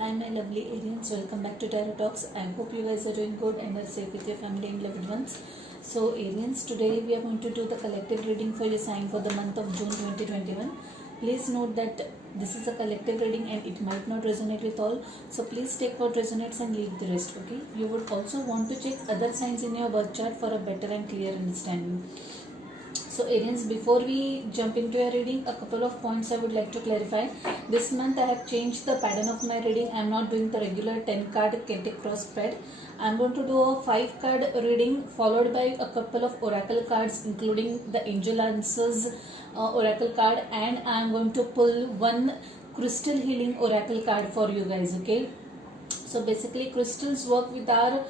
Hi my lovely Arians, welcome back to Tarot Talks. I hope you guys are doing good and are safe with your family and loved ones. So Arians, today we are going to do the collective reading for your sign for the month of June 2021. Please note that this is a collective reading and it might not resonate with all. So please take what resonates and leave the rest, okay? You would also want to check other signs in your birth chart for a better and clear understanding. So Arians, before we jump into your reading, a couple of points I would like to clarify. This month I have changed the pattern of my reading. I am not doing the regular 10 card Celtic cross spread. I am going to do a 5 card reading followed by a couple of oracle cards including the angel answers oracle card, and I am going to pull one crystal healing oracle card for you guys, okay? So basically crystals work with our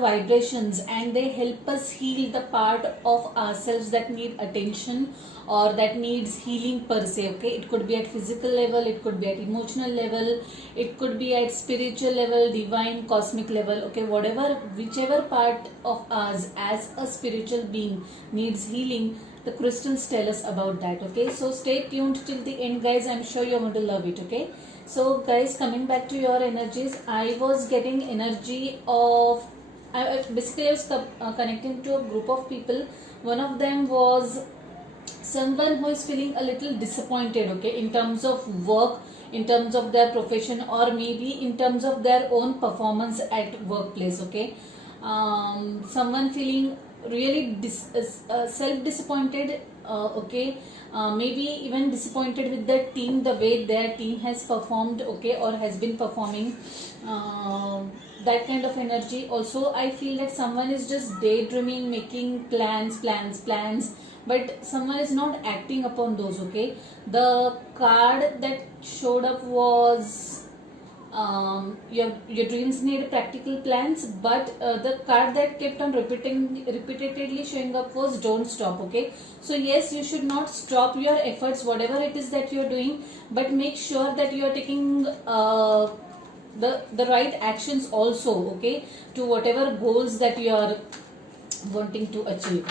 vibrations and they help us heal the part of ourselves that need attention or that needs healing per se, okay? It could be at physical level, it could be at emotional level, it could be at spiritual level, divine, cosmic level, okay? Whichever part of us as a spiritual being needs healing, the crystals tell us about that, okay? So stay tuned till the end, guys. I'm sure you're going to love it, okay? So guys, coming back to your energies, I was getting energy of, basically I was connecting to a group of people. One of them was someone who is feeling a little disappointed, okay, in terms of work, in terms of their profession, or maybe in terms of their own performance at workplace, okay? Someone feeling really self disappointed, okay, maybe even disappointed with their team, the way their team has performed, okay, or has been performing, that kind of energy. Also I feel that someone is just daydreaming, making plans, but someone is not acting upon those, okay? The card that showed up was your dreams need practical plans, but the card that kept on repeatedly showing up was don't stop, okay? So yes, you should not stop your efforts, whatever it is that you're doing, but make sure that you're taking the right actions also, okay, to whatever goals that you are wanting to achieve.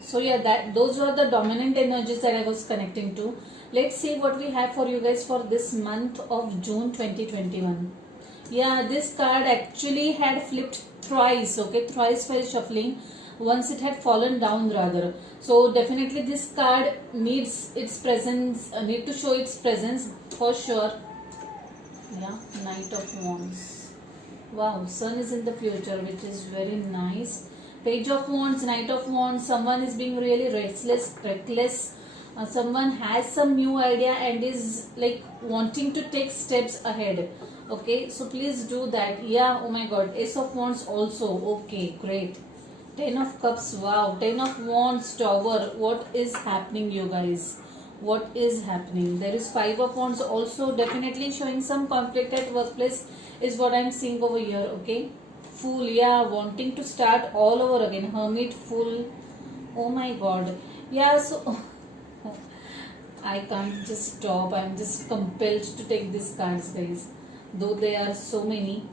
So yeah, those were the dominant energies that I was connecting to. Let's see what we have for you guys for this month of June 2021. Yeah, this card actually had flipped thrice, okay, thrice while shuffling. Once it had fallen down rather. So definitely this card needs its presence, need to show its presence for sure. Yeah, Knight of Wands. Wow, Sun is in the future, which is very nice. Page of Wands, Knight of Wands, someone is being really restless, reckless. Someone has some new idea and is like wanting to take steps ahead. Okay, so please do that. Yeah, oh my god, Ace of Wands also. Okay, great. 10 of Cups, wow. 10 of Wands, Tower. What is happening, you guys? What is happening? There is 5 of Wands also, definitely showing some conflict at workplace is what I'm seeing over here, okay? Fool, yeah, wanting to start all over again. Hermit, Fool. Oh my god. Yeah, so I can't just stop. I'm just compelled to take these cards, guys. Though there are so many.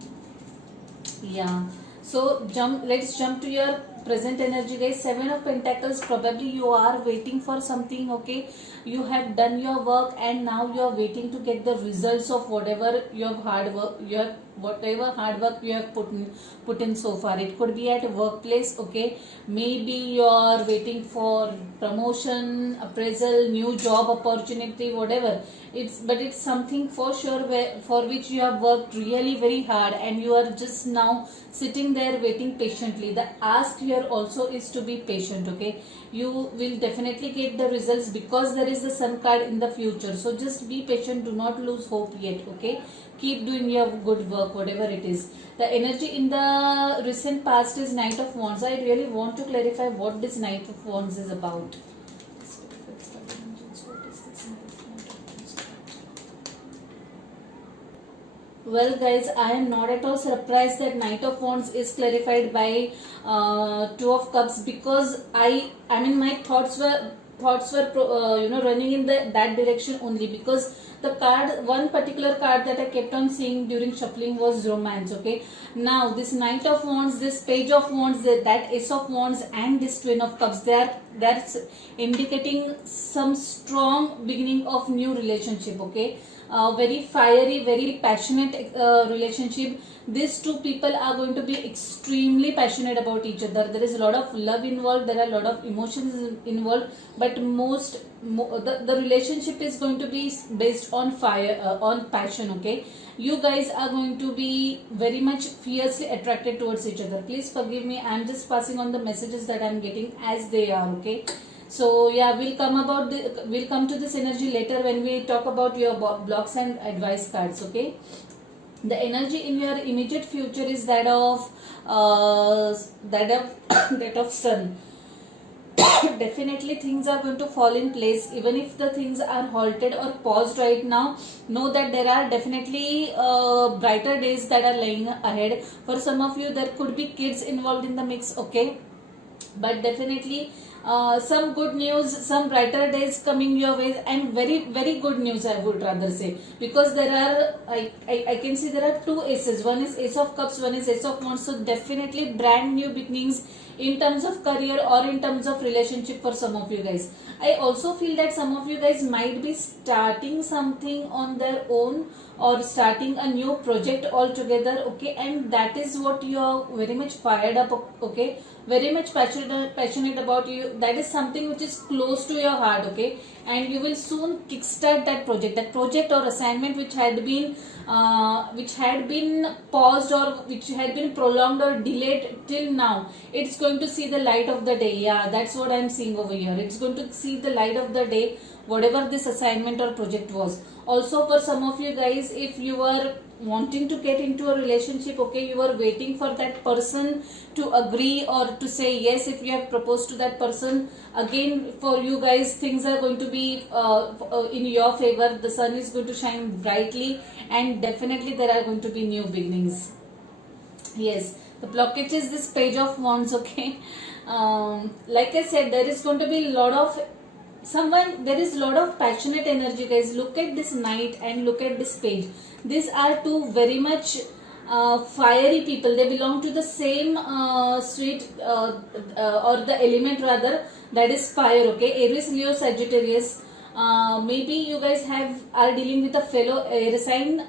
Yeah. So let's jump to your present energy, guys. 7 of Pentacles. Probably you are waiting for something, okay? You have done your work and now you are waiting to get the results of whatever your hard work you have put in so far. It could be at a workplace, okay? Maybe you are waiting for promotion, appraisal, new job opportunity, whatever. It's something for sure for which you have worked really very hard and you are just now sitting there waiting patiently. The ask here also is to be patient, okay? You will definitely get the results because there is the Sun card in the future. So just be patient, do not lose hope yet, okay? Keep doing your good work, whatever it is. The energy in the recent past is Knight of Wands. I really want to clarify what this Knight of Wands is about. Well guys, I am not at all surprised that Knight of Wands is clarified by 2 of Cups, because I mean my thoughts were running in that direction only, because the one particular card that I kept on seeing during shuffling was romance, okay? Now this Knight of Wands, this Page of Wands, that Ace of Wands and this Twin of Cups, that's indicating some strong beginning of new relationship, okay? very fiery, very passionate relationship. These two people are going to be extremely passionate about each other. There is a lot of love involved, there are a lot of emotions involved, but the relationship is going to be based on fire, on passion. Okay, you guys are going to be very much fiercely attracted towards each other. Please forgive me, I'm just passing on the messages that I'm getting as they are. Okay, so yeah, we'll come to this energy later when we talk about your blocks and advice cards. Okay, the energy in your immediate future is that of that of sun. Definitely things are going to fall in place, even if the things are halted or paused right now. Know that there are definitely brighter days that are lying ahead. For some of you, there could be kids involved in the mix. Okay, but definitely some good news, some brighter days coming your way, and very good news, I would rather say, because there are I can see there are two aces. One is Ace of Cups, one is Ace of Wands. So definitely brand new beginnings in terms of career or in terms of relationship for some of you guys. I also feel that some of you guys might be starting something on their own or starting a new project altogether. Okay, and that is what you are very much fired up. Okay, very much passionate about. You, that is something which is close to your heart. Okay, and you will soon kickstart that project or assignment which had been paused or which had been prolonged or delayed till now. It's going to see the light of the day. Yeah, that's what I'm seeing over here. It's going to see the light of the day, whatever this assignment or project was. Also, for some of you guys, if you are wanting to get into a relationship, okay, you are waiting for that person to agree or to say yes. If you have proposed to that person, again, for you guys, things are going to be in your favor. The sun is going to shine brightly, and definitely there are going to be new beginnings. Yes, the blockage is this Page of Wands. Okay, like I said, there is going to be a lot of there is a lot of passionate energy, guys. Look at this Knight and look at this Page. These are two very much fiery people. They belong to the same street or the element rather, that is fire. Okay, Aries, Leo, Sagittarius. Maybe you guys are dealing with a fellow air sign,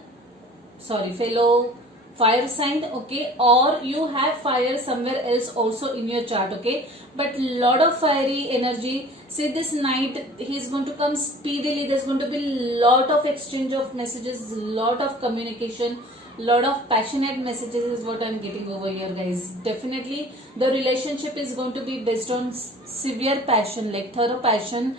fellow fire sign. Okay, or you have fire somewhere else also in your chart. Okay, but lot of fiery energy. See this Knight, he's going to come speedily. There's going to be lot of exchange of messages, lot of communication, lot of passionate messages is what I'm getting over here, guys. Definitely the relationship is going to be based on severe passion, like thorough passion.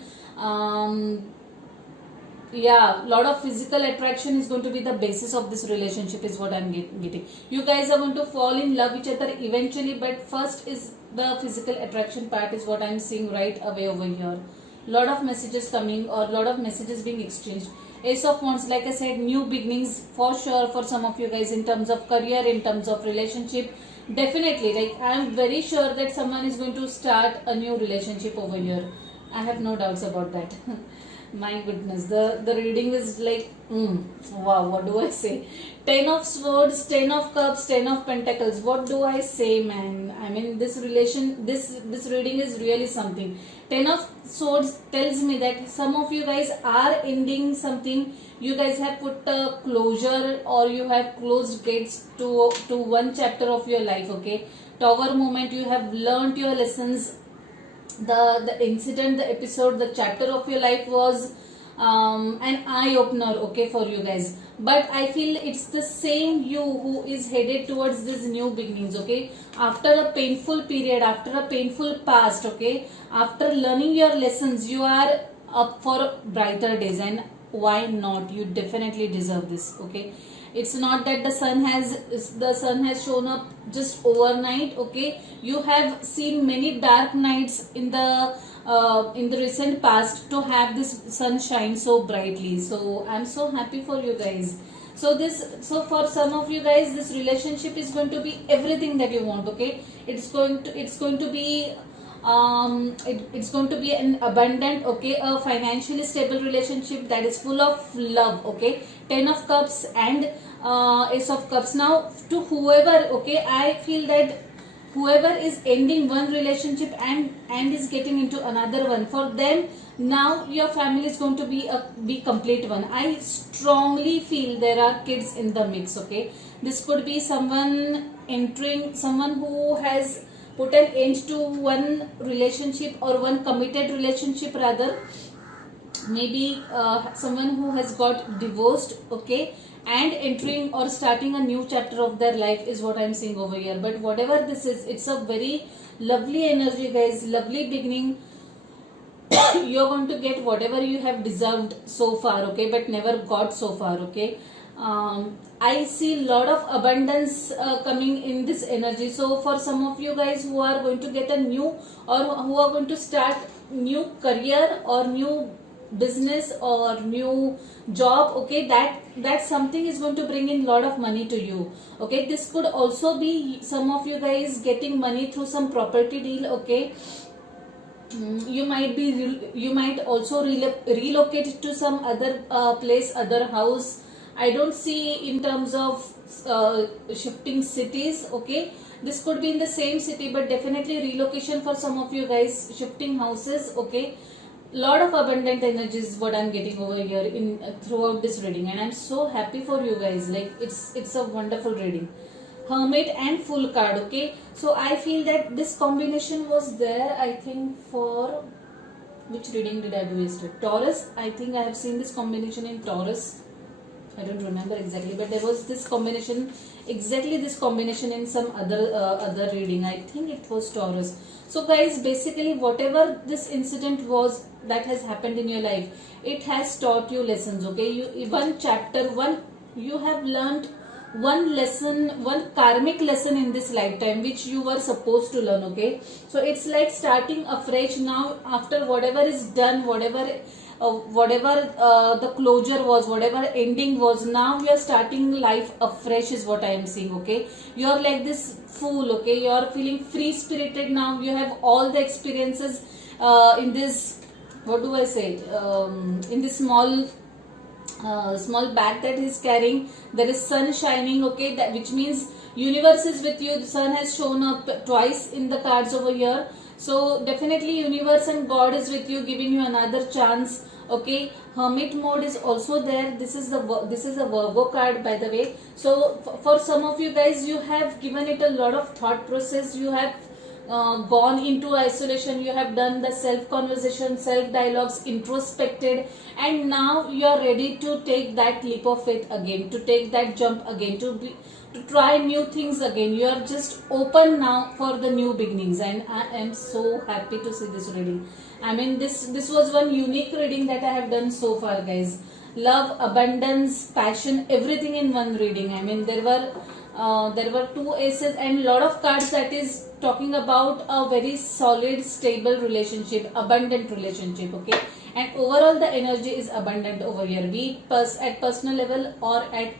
Yeah, lot of physical attraction is going to be the basis of this relationship is what I'm getting. You guys are going to fall in love each other eventually, but first is the physical attraction part is what I'm seeing right away over here. Lot of messages coming or lot of messages being exchanged. Ace of Wands, like I said, new beginnings for sure for some of you guys in terms of career, in terms of relationship. Definitely, like I'm very sure that someone is going to start a new relationship over here. I have no doubts about that. My goodness, the reading is like, wow, what do I say? 10 of Swords, 10 of Cups, 10 of Pentacles. What do I say, man? I mean, this reading is really something. 10 of Swords tells me that some of you guys are ending something. You guys have put a closure or you have closed gates to one chapter of your life, okay? Tower moment, you have learned your lessons. The incident, the episode, the chapter of your life was an eye-opener, okay, for you guys. But I feel it's the same you who is headed towards these new beginnings, okay. After a painful period, after a painful past, okay, after learning your lessons, you are up for brighter days, and why not? You definitely deserve this, okay. It's not that the sun has shown up just overnight, okay. You have seen many dark nights in the recent past to have this sun shine so brightly. So I'm so happy for you guys. So for some of you guys, this relationship is going to be everything that you want, okay. It's going to be it's going to be an abundant, okay, a financially stable relationship that is full of love, okay. 10 of Cups and Ace of Cups. Now to whoever, okay, I feel that whoever is ending one relationship and is getting into another one, for them now your family is going to be complete one. I strongly feel there are kids in the mix. Okay, this could be someone entering, someone who has put an end to one relationship or one committed relationship rather, maybe someone who has got divorced, okay, and entering or starting a new chapter of their life is what I'm seeing over here. But whatever this is, it's a very lovely energy, guys, lovely beginning. You're going to get whatever you have deserved so far, okay, but never got so far. Okay, I see a lot of abundance coming in this energy. So for some of you guys who are going to get a new, or who are going to start new career or new business or new job, okay, that something is going to bring in lot of money to you. Okay, this could also be some of you guys getting money through some property deal. Okay, you might also relocate to some other place, other house. I don't see in terms of shifting cities. Okay, this could be in the same city, but definitely relocation for some of you guys, shifting houses. Okay, lot of abundant energy is what I'm getting over here in throughout this reading, and I'm so happy for you guys. Like it's a wonderful reading. Hermit and Full card. Okay, so I feel that this combination was there, I think, for which reading did I do yesterday? Taurus. I think I have seen this combination in Taurus. I don't remember exactly, but there was this combination, exactly this combination in some other reading. I think it was Taurus. So guys, basically whatever this incident was that has happened in your life, it has taught you lessons. Okay, you have learned one lesson, one karmic lesson in this lifetime which you were supposed to learn. Okay, so it's like starting afresh now after whatever is done, whatever the closure was, whatever ending was. Now you are starting life afresh is what I am seeing. Okay, you are like this fool. Okay, you are feeling free spirited now. You have all the experiences in this, what do I say, in this small bag that he's carrying. There is sun shining. Okay, that which means universe is with you. The sun has shown up twice in the cards over here. So definitely universe and God is with you, giving you another chance. Okay, hermit mode is also there. This is a Virgo card, by the way. So for some of you guys, you have given it a lot of thought process. You have gone into isolation. You have done the self conversation, self dialogues, introspected, and now you are ready to take that leap of faith again, to take that jump again, to try new things again. You are just open now for the new beginnings, and I am so happy to see this reading. I mean, this was one unique reading that I have done so far, guys. Love, abundance, passion, everything in one reading. I mean, there were two aces and lot of cards that is talking about a very solid, stable relationship, abundant relationship. Okay, and overall the energy is abundant over here, be it at personal level or at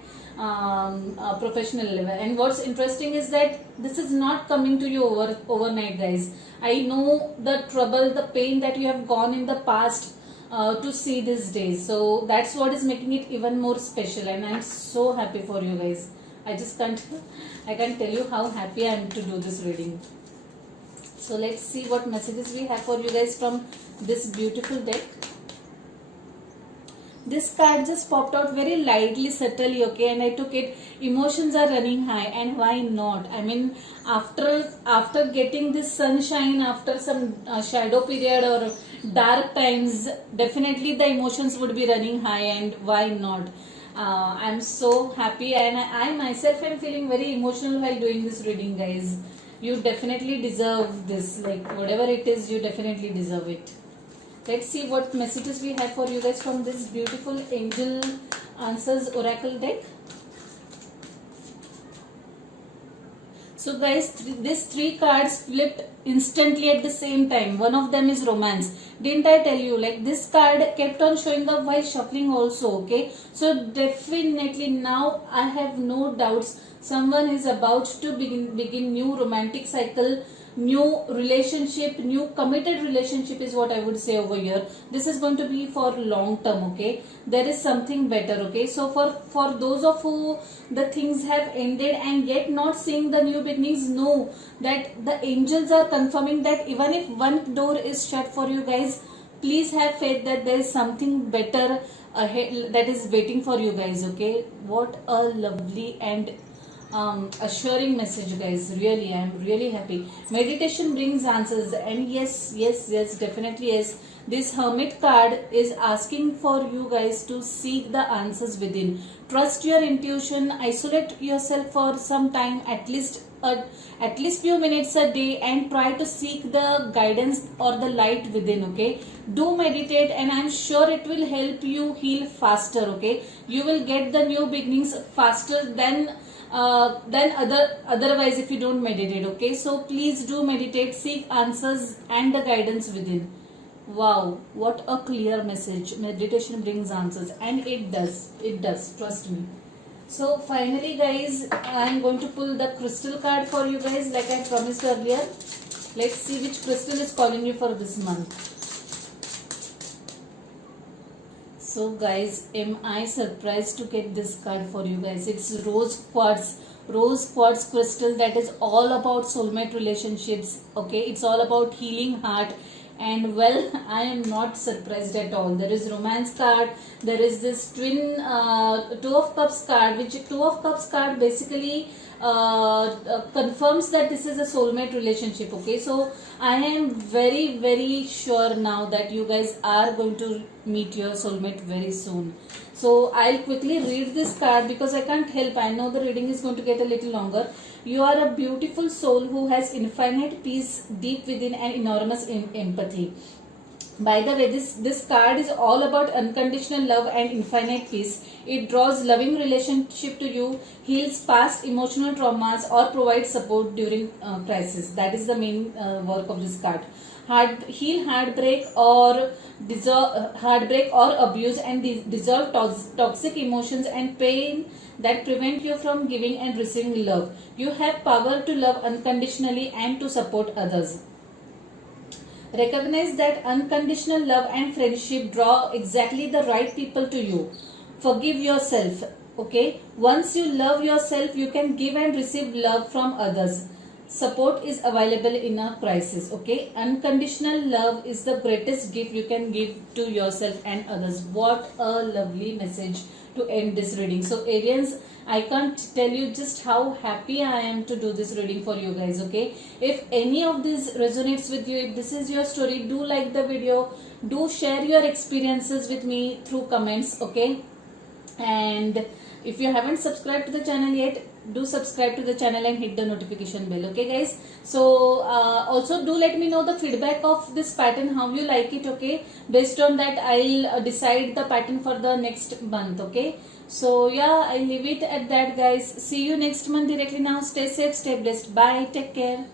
professional level. And what's interesting is that this is not coming to you overnight, guys. I know the trouble, the pain that you have gone in the past to see these days. So that's what is making it even more special, and I'm so happy for you guys. I can't tell you how happy I am to do this reading. So let's see what messages we have for you guys from this beautiful deck. This card just popped out very lightly, subtly, okay, and I took it. Emotions are running high, and why not? I mean, after getting this sunshine, after some shadow period or dark times, definitely the emotions would be running high, and why not? I'm so happy, and I myself am feeling very emotional while doing this reading, guys. You definitely deserve this. Like, whatever it is, you definitely deserve it. Let's see what messages we have for you guys from this beautiful Angel Answers Oracle deck. So guys, these three cards flipped instantly at the same time. One of them is romance. Didn't I tell you? Like, this card kept on showing up while shuffling also, okay? So definitely now I have no doubts someone is about to begin new romantic cycle new relationship, new committed relationship is what I would say over here. This is going to be for long term, okay? There is something better, okay? So for those of who the things have ended and yet not seeing the new beginnings, know that the angels are confirming that even if one door is shut for you guys, please have faith that there is something better ahead that is waiting for you guys, okay? What a lovely and assuring message, guys. Really, I am really happy. Meditation brings answers, and yes, definitely yes. This Hermit card is asking for you guys to seek the answers within. Trust your intuition. Isolate yourself for some time, at least few minutes a day, and try to seek the guidance or the light within, okay? Do meditate, and I'm sure it will help you heal faster, okay? You will get the new beginnings faster than otherwise if you don't meditate, okay? So please do meditate, seek answers and the guidance within. Wow, what a clear message. Meditation brings answers, and it does, trust me. So finally guys, I am going to pull the crystal card for you guys like I promised earlier. Let's see which crystal is calling you for this month. So guys, am I surprised to get this card for you guys? It's rose quartz crystal that is all about soulmate relationships, okay? It's all about healing heart. And well, I am not surprised at all. There is romance card, there is this twin two of cups card, which two of cups card basically confirms that this is a soulmate relationship, okay? So I am very sure now that you guys are going to meet your soulmate very soon. So I'll quickly read this card because I can't help. I know the reading is going to get a little longer. You are a beautiful soul who has infinite peace deep within and enormous empathy. By the way, this card is all about unconditional love and infinite peace. It draws loving relationship to you, heals past emotional traumas, or provides support during crisis. That is the main work of this card. Heal heartbreak or abuse, and dissolve toxic emotions and pain that prevent you from giving and receiving love. You have power to love unconditionally and to support others. Recognize that unconditional love and friendship draw exactly the right people to you. Forgive yourself, okay? Once you love yourself, you can give and receive love from others. Support is available in a crisis, okay? Unconditional love is the greatest gift you can give to yourself and others. What a lovely message to end this reading. So Arians, I can't tell you just how happy I am to do this reading for you guys, okay? If any of this resonates with you, if this is your story, do like the video, do share your experiences with me through comments, okay? And if you haven't subscribed to the channel yet, do subscribe to the channel and hit the notification bell, okay guys? So also do let me know the feedback of this pattern, how you like it, okay? Based on that, I'll decide the pattern for the next month, okay? So yeah, I'll leave it at that guys. See you next month directly now. Stay safe, stay blessed. Bye, take care.